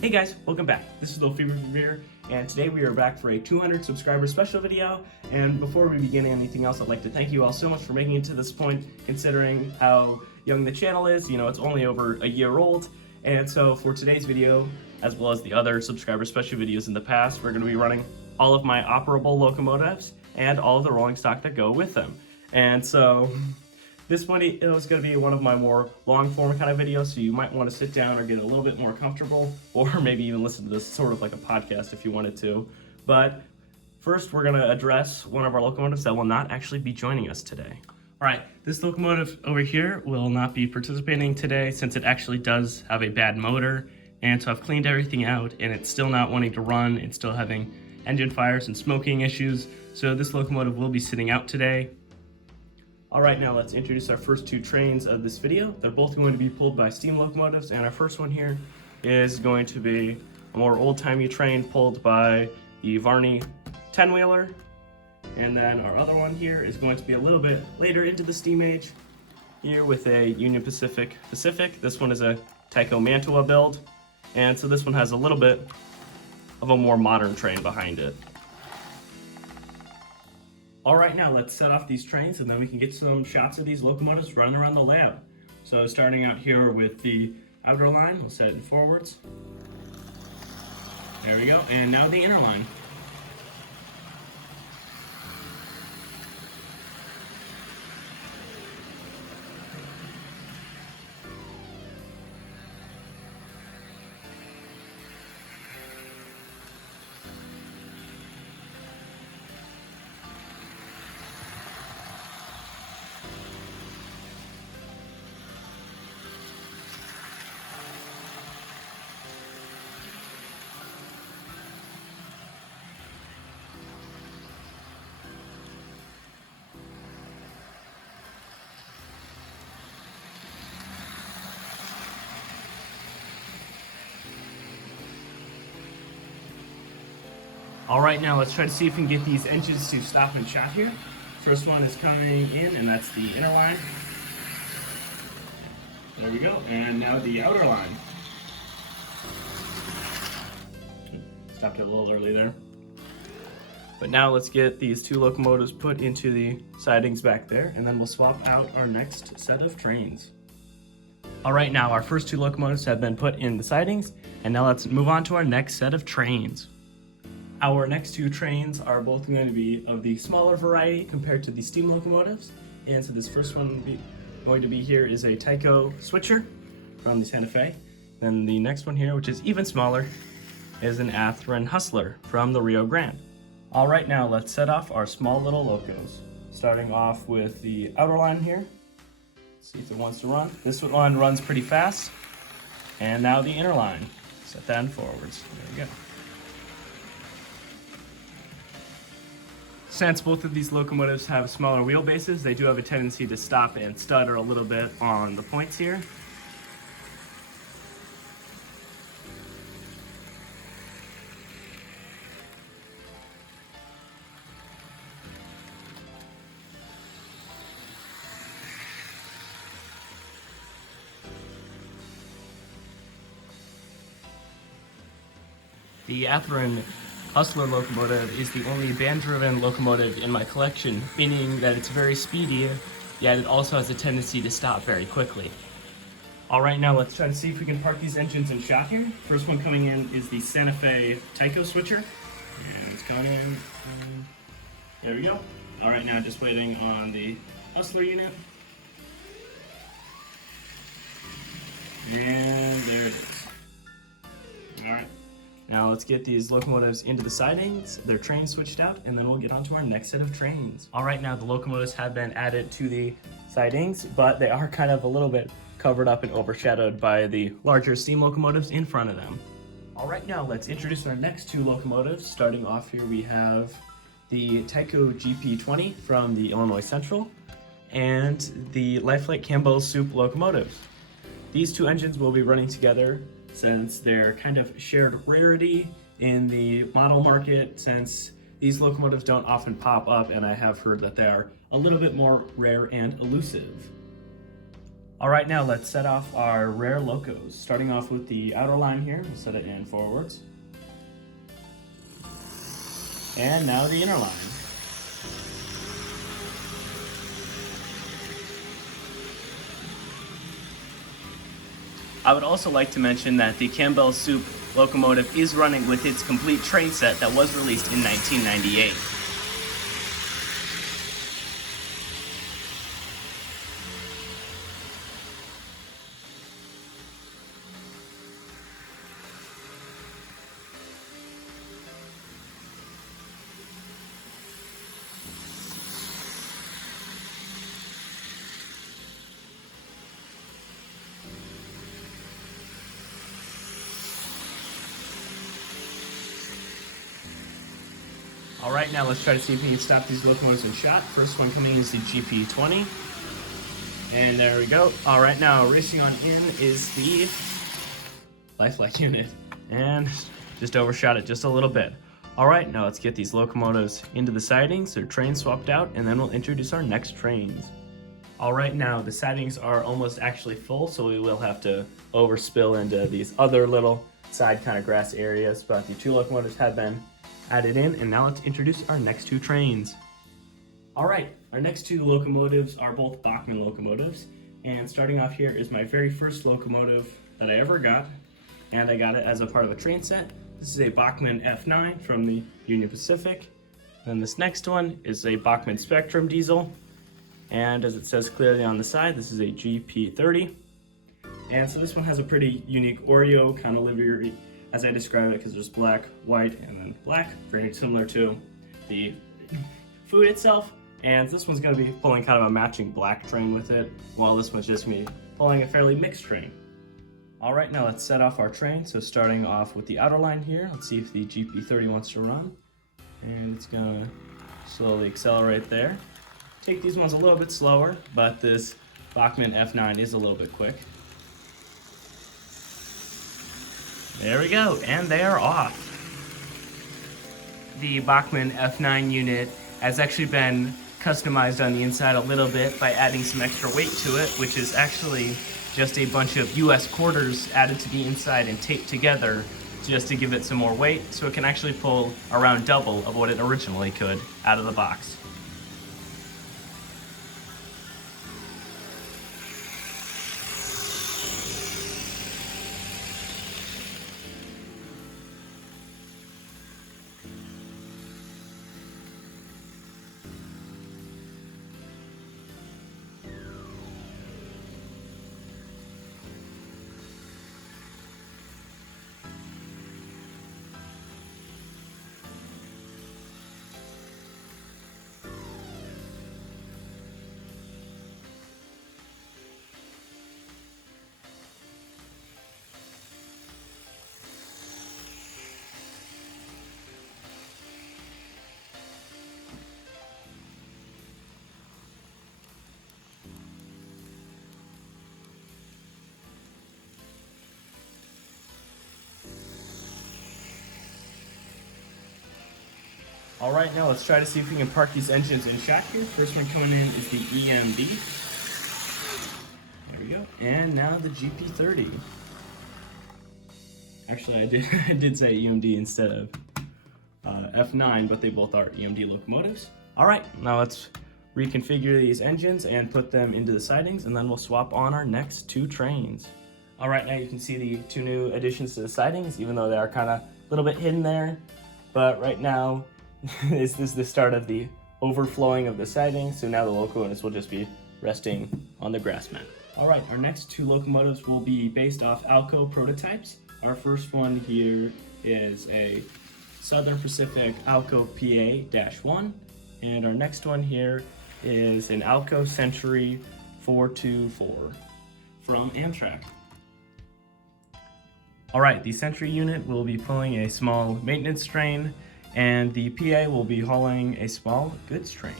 Hey guys, welcome back. This is Thelefevrefever, and today we are back for a 200 subscriber special video. And before we begin anything else, I'd like to thank you all so much for making it to this point, considering how young the channel is. You know, it's only over a year old. And so for today's video, as well as the other subscriber special videos in the past, we're going to be running all of my operable locomotives and all of the rolling stock that go with them. And so this one is going to be one of my more long form kind of videos, so you might want to sit down or get a little bit more comfortable, or maybe even listen to this sort of like a podcast if you wanted to. But first, we're going to address one of our locomotives that will not actually be joining us today. All right, this locomotive over here will not be participating today since it actually does have a bad motor. And so I've cleaned everything out, and it's still not wanting to run. It's still having engine fires and smoking issues. So this locomotive will be sitting out today. All right, now let's introduce our first two trains of this video. They're both going to be pulled by steam locomotives, and our first one here is going to be a more old-timey train pulled by the Varney 10-wheeler. And then our other one here is going to be a little bit later into the steam age here with a Union Pacific. This one is a Tyco Mantua build, and so this one has a little bit of a more modern train behind it. All right, now let's set off these trains and then we can get some shots of these locomotives running around the lab. So starting out here with the outer line, we'll set it in forwards. There we go, and now the inner line. All right, now let's try to see if we can get these engines to stop and shut here. First one is coming in, and that's the inner line. There we go, and now the outer line. Stopped it a little early there. But now let's get these two locomotives put into the sidings back there, and then we'll swap out our next set of trains. All right, now our first two locomotives have been put in the sidings, and now let's move on to our next set of trains. Our next two trains are both going to be of the smaller variety compared to the steam locomotives. And so this first one going to be here is a Tyco switcher from the Santa Fe. Then the next one here, which is even smaller, is an Athearn Hustler from the Rio Grande. All right, now let's set off our small little locos. Starting off with the outer line here. See if it wants to run. This one runs pretty fast. And now the inner line. Set that in forwards. There we go. Since both of these locomotives have smaller wheelbases, they do have a tendency to stop and stutter a little bit on the points here. The Athearn Hustler locomotive is the only band-driven locomotive in my collection, meaning that it's very speedy, yet it also has a tendency to stop very quickly. All right, now let's try to see if we can park these engines in shot here. First one coming in is the Santa Fe Tyco switcher, and it's coming in. There we go. All right, now just waiting on the Hustler unit. And there it is. All right. Now let's get these locomotives into the sidings, their trains switched out, and then we'll get on to our next set of trains. All right, now the locomotives have been added to the sidings, but they are kind of a little bit covered up and overshadowed by the larger steam locomotives in front of them. All right, now let's introduce our next two locomotives. Starting off here, we have the Tyco GP20 from the Illinois Central and the Lifelike Campbell Soup locomotives. These two engines will be running together since they're kind of shared rarity in the model market, since these locomotives don't often pop up, and I have heard that they are a little bit more rare and elusive. Alright, now let's set off our rare locos. Starting off with the outer line here, we'll set it in forwards. And now the inner line. I would also like to mention that the Campbell Soup locomotive is running with its complete train set that was released in 1998. Alright, now let's try to see if we can stop these locomotives in shot. First one coming in is the GP20. And there we go. Alright, now racing on in is the lifelike unit. And just overshot it just a little bit. Alright, now let's get these locomotives into the sidings. Their trains swapped out, and then we'll introduce our next trains. Alright, now the sidings are almost actually full, so we will have to overspill into these other little side kind of grass areas, but the two locomotives have been added in, and now let's introduce our next two trains. Alright, our next two locomotives are both Bachmann locomotives, and starting off here is my very first locomotive that I ever got, and I got it as a part of a train set. This is a Bachmann F9 from the Union Pacific. Then this next one is a Bachmann Spectrum diesel, and as it says clearly on the side, this is a GP30. And so this one has a pretty unique Oreo kind of livery, as I describe it, because there's black, white, and then black, very similar to the food itself. And this one's going to be pulling kind of a matching black train with it, while this one's just me pulling a fairly mixed train. Alright, now let's set off our train. So starting off with the outer line here, let's see if the GP30 wants to run. And it's going to slowly accelerate there. Take these ones a little bit slower, but this Bachmann F9 is a little bit quick. There we go, and they are off. The Bachmann F9 unit has actually been customized on the inside a little bit by adding some extra weight to it, which is actually just a bunch of US quarters added to the inside and taped together just to give it some more weight, so it can actually pull around double of what it originally could out of the box. Alright, now let's try to see if we can park these engines in shot here. First one coming in is the EMD. There we go. And now the GP30. Actually, I did say EMD instead of F9, but they both are EMD locomotives. Alright, now let's reconfigure these engines and put them into the sidings, and then we'll swap on our next two trains. Alright, now you can see the two new additions to the sidings, even though they are kind of a little bit hidden there. But right now, this is the start of the overflowing of the siding, so now the locomotives will just be resting on the grass mat. Alright, our next two locomotives will be based off Alco prototypes. Our first one here is a Southern Pacific Alco PA-1, and our next one here is an Alco Century 424 from Amtrak. Alright, the Century unit will be pulling a small maintenance train, and the PA will be hauling a small goods train.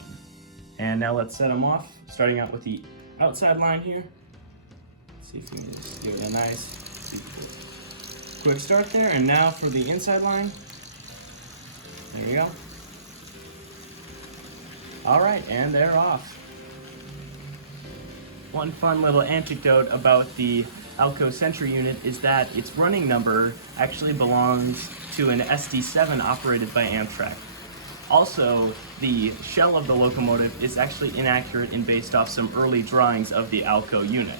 And now let's set them off, starting out with the outside line here. Let's see if we can just give it a nice quick start there. And now for the inside line. There we go. All right, and they're off. One fun little anecdote about the Alco Sentry unit is that its running number actually belongs to an SD7 operated by Amtrak. Also, the shell of the locomotive is actually inaccurate and based off some early drawings of the Alco unit.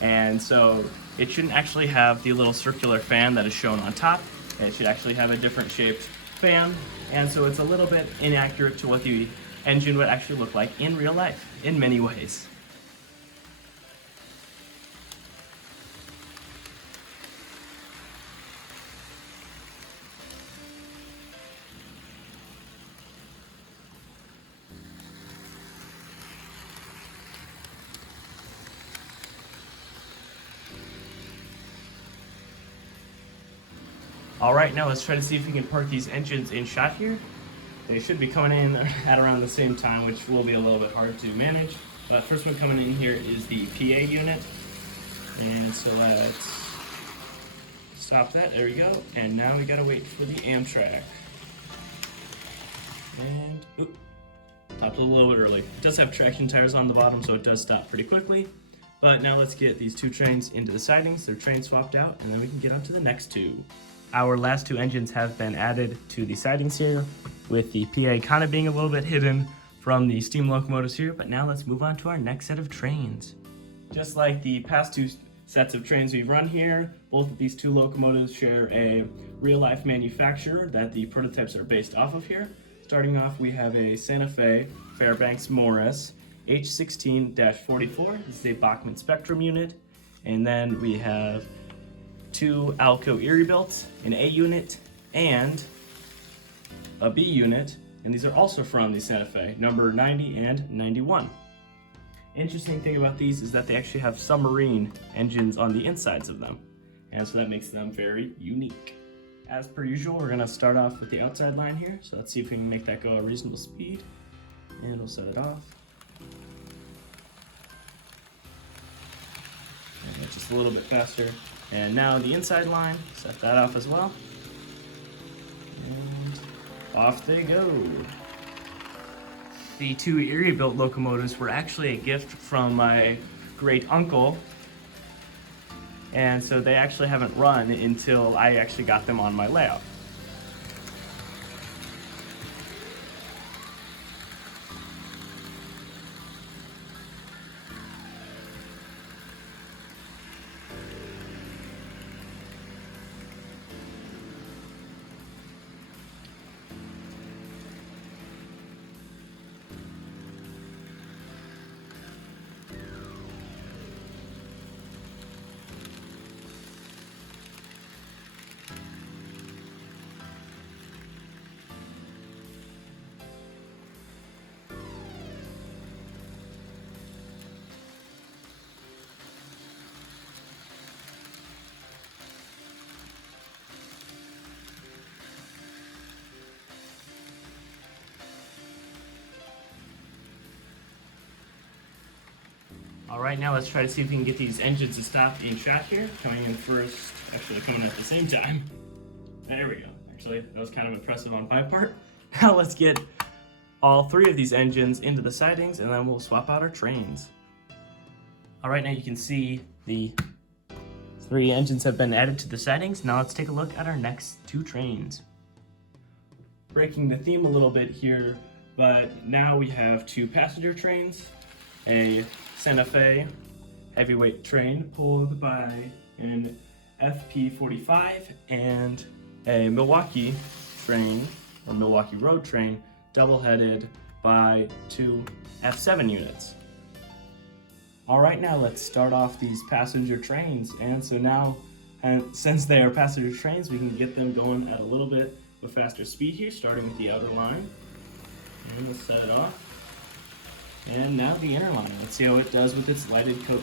And so it shouldn't actually have the little circular fan that is shown on top. It should actually have a different shaped fan, and so it's a little bit inaccurate to what the engine would actually look like in real life in many ways. Alright, now let's try to see if we can park these engines in shot here. They should be coming in at around the same time, which will be a little bit hard to manage. But first one coming in here is the PA unit. And so let's stop that, there we go. And now we gotta wait for the Amtrak. And, oop, stopped a little bit early. It does have traction tires on the bottom, so it does stop pretty quickly. But now let's get these two trains into the sidings. They're train swapped out, and then we can get on to the next two. Our last two engines have been added to the sidings here, with the PA kind of being a little bit hidden from the steam locomotives here, but now let's move on to our next set of trains. Just like the past two sets of trains we've run here, both of these two locomotives share a real-life manufacturer that the prototypes are based off of here. Starting off, we have a Santa Fe Fairbanks Morris H16-44. This is a Bachmann Spectrum unit. And then we have two Alco Eriebuilts, an A unit and a B unit, and these are also from the Santa Fe, number 90 and 91. Interesting thing about these is that they actually have submarine engines on the insides of them, and so that makes them very unique. As per usual, we're going to start off with the outside line here, so let's see if we can make that go at a reasonable speed, and we'll set it off. And just a little bit faster. And now the inside line, set that off as well. And off they go. The two Erie-built locomotives were actually a gift from my great uncle. And so they actually haven't run until I actually got them on my layout. Alright, now let's try to see if we can get these engines to stop in shot here. Coming in first, actually coming at the same time. There we go. Actually, that was kind of impressive on my part. Now let's get all three of these engines into the sidings, and then we'll swap out our trains. Alright, now you can see the three engines have been added to the sidings. Now let's take a look at our next two trains. Breaking the theme a little bit here, but now we have two passenger trains, a Santa Fe heavyweight train pulled by an FP45 and a Milwaukee train, or Milwaukee road train, double-headed by two F7 units. Alright, now let's start off these passenger trains. And so now, since they are passenger trains, we can get them going at a little bit of faster speed here, starting with the outer line. And we'll set it off. And now the inner line. Let's see how it does with its lighted coach.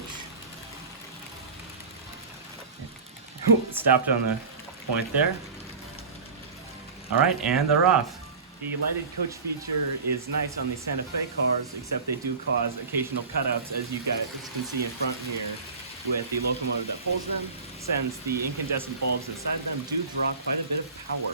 Stopped on the point there. Alright, and they're off. The lighted coach feature is nice on the Santa Fe cars, except they do cause occasional cutouts, as you guys can see in front here with the locomotive that pulls them, since the incandescent bulbs inside them do draw quite a bit of power.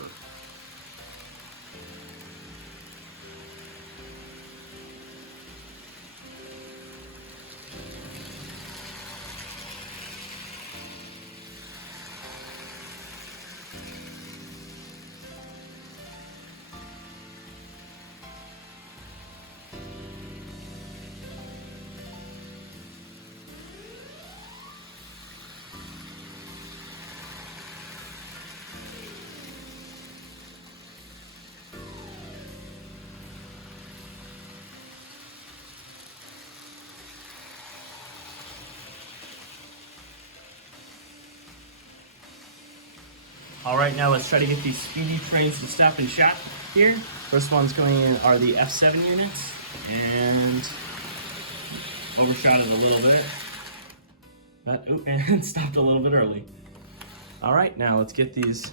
All right, now let's try to get these speedy trains to stop and shop here. First ones going in are the F7 units, and overshot it a little bit, but and stopped a little bit early. All right, now let's get these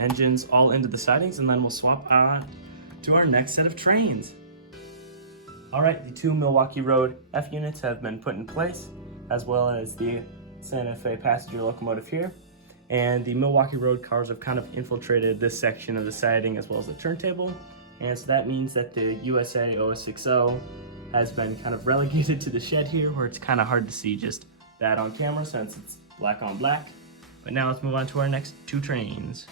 engines all into the sidings, and then we'll swap to our next set of trains. All right, the 2 Milwaukee Road F units have been put in place, as well as the Santa Fe passenger locomotive here. And the Milwaukee Road cars have kind of infiltrated this section of the siding as well as the turntable. And so that means that the USA OS60 has been kind of relegated to the shed here, where it's kind of hard to see just that on camera since it's black on black. But now let's move on to our next 2 trains.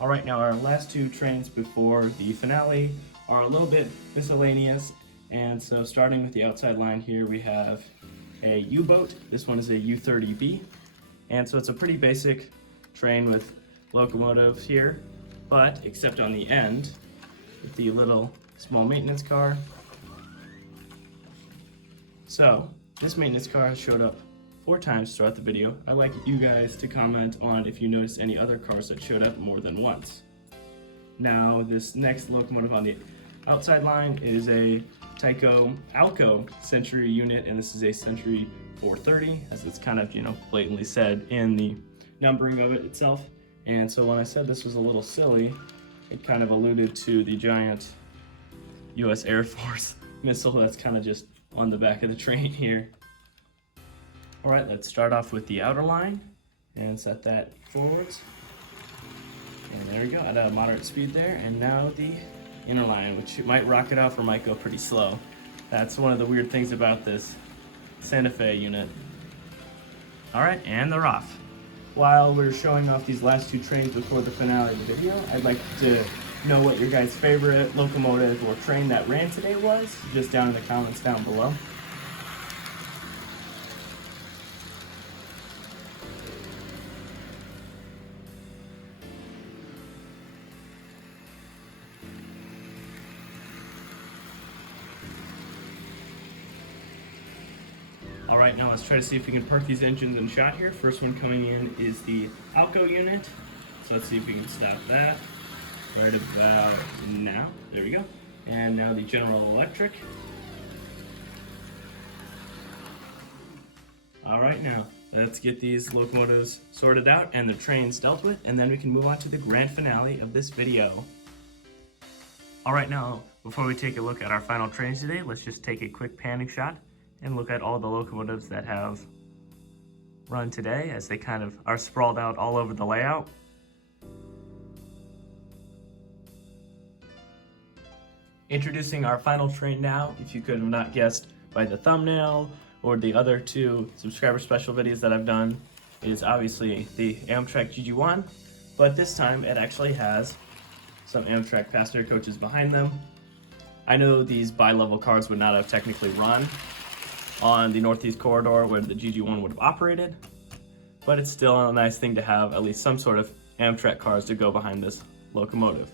All right, now our last 2 trains before the finale are a little bit miscellaneous. And so starting with the outside line here, we have a U-boat. This one is a U30B. And so it's a pretty basic train with locomotives here, but except on the end with the little small maintenance car. So this maintenance car showed up 4 times throughout the video. I'd like you guys to comment on if you noticed any other cars that showed up more than once. Now this next locomotive on the outside line is a Tyco Alco Century unit, and this is a Century 430, as it's kind of, blatantly said in the numbering of it itself. And so when I said this was a little silly, it kind of alluded to the giant US Air Force missile that's kind of just on the back of the train here. All right, let's start off with the outer line and set that forwards. And there we go, at a moderate speed there. And now the inner line, which might rock it off or might go pretty slow. That's one of the weird things about this Santa Fe unit. All right, and they're off. While we're showing off these last 2 trains before the finale of the video, I'd like to know what your guys' favorite locomotive or train that ran today was, just down in the comments down below. All right, now let's try to see if we can park these engines in shot here. First one coming in is the Alco unit. So let's see if we can stop that right about now. There we go. And now the General Electric. All right, now let's get these locomotives sorted out and the trains dealt with, and then we can move on to the grand finale of this video. All right, now before we take a look at our final trains today, let's just take a quick panning shot and look at all the locomotives that have run today as they kind of are sprawled out all over the layout. Introducing our final train now, if you could have not guessed by the thumbnail or the other 2 subscriber special videos that I've done, is obviously the Amtrak GG1, but this time it actually has some Amtrak passenger coaches behind them. I know these bi-level cars would not have technically run on the Northeast Corridor where the GG1 would have operated, but it's still a nice thing to have at least some sort of Amtrak cars to go behind this locomotive.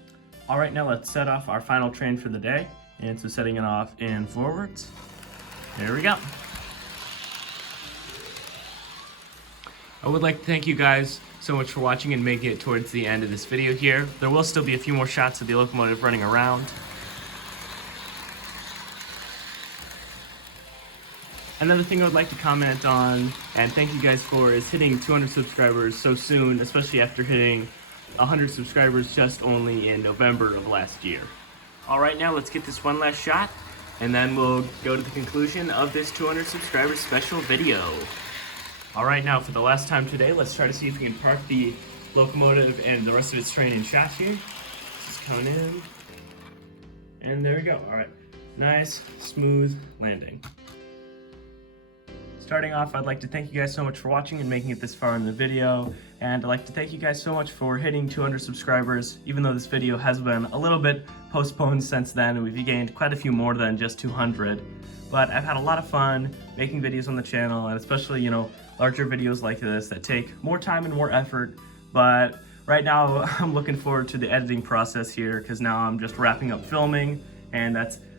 All right, now let's set off our final train for the day. And so setting it off in forwards. There we go. I would like to thank you guys so much for watching and making it towards the end of this video here. There will still be a few more shots of the locomotive running around. Another thing I would like to comment on, and thank you guys for, is hitting 200 subscribers so soon, especially after hitting 100 subscribers just only in November of last year. All right, now let's get this one last shot, and then we'll go to the conclusion of this 200 subscribers special video. All right, now for the last time today, let's try to see if we can park the locomotive and the rest of its train in shot here. Just coming in, and there we go. All right, nice, smooth landing. Starting off, I'd like to thank you guys so much for watching and making it this far in the video, and I'd like to thank you guys so much for hitting 200 subscribers, even though this video has been a little bit postponed since then, and we've gained quite a few more than just 200. But I've had a lot of fun making videos on the channel, and especially, larger videos like this that take more time and more effort. But right now, I'm looking forward to the editing process here, because now I'm just wrapping up filming, and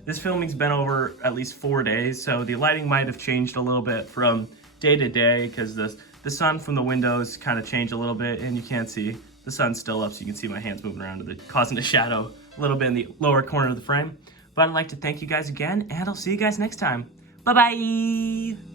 this filming's been over at least 4 days, so the lighting might have changed a little bit from day to day because the sun from the windows kind of changed a little bit and you can't see the sun's still up, so you can see my hands moving around, causing a shadow a little bit in the lower corner of the frame. But I'd like to thank you guys again, and I'll see you guys next time. Bye-bye!